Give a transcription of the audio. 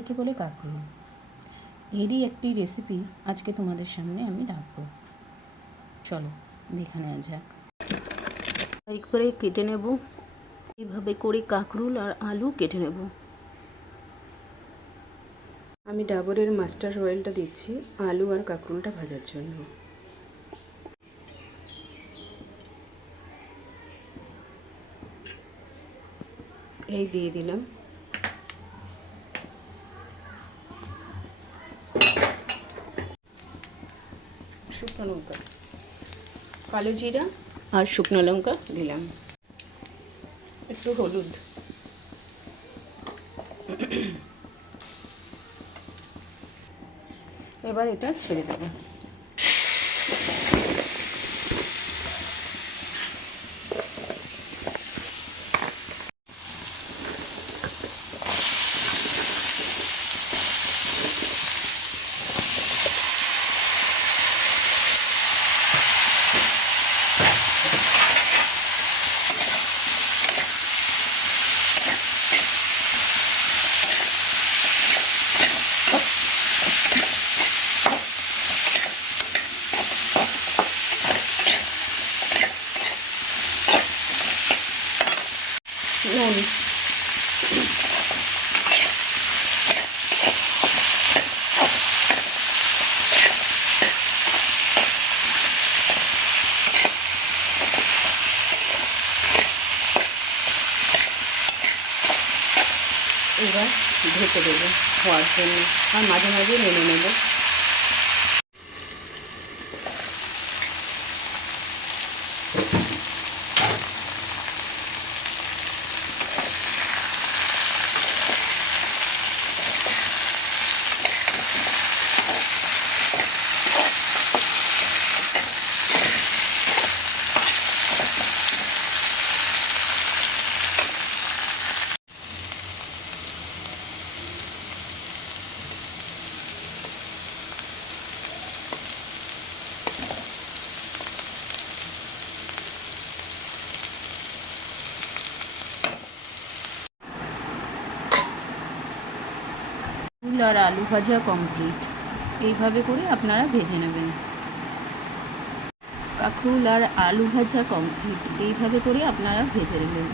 একে বলে কাঁকরোল। এরই একটি রেসিপি আজকে তোমাদের সামনে আমি রাখবো। চলো দেখে নেওয়া যাক। এই করে কেটে নেব, এইভাবে করে কাঁকরোল আর আলু কেটে নেব। আমি ডাবরের মাস্টার অয়েলটা দিচ্ছি আলু আর কাঁকরোলটা ভাজার জন্য। এই দিয়ে দিলাম শুকনো লঙ্কা, কালো জিরা আর শুকনো লঙ্কা দিলাম, একটু হলুদ, এবার এটা ছেড়ে দেবো। নুন, এবার ঢেকে দেবো হওয়ার জন্য, আর মাঝে মাঝে নেড়ে নেব। কাঁকরোল আর আলু ভাজা কমপ্লিট। এইভাবে করে আপনারা ভেজে নেবেন। কাঁকরোল আর আলু ভাজা কমপ্লিট, এইভাবে করে আপনারা ভেজে নেবেন।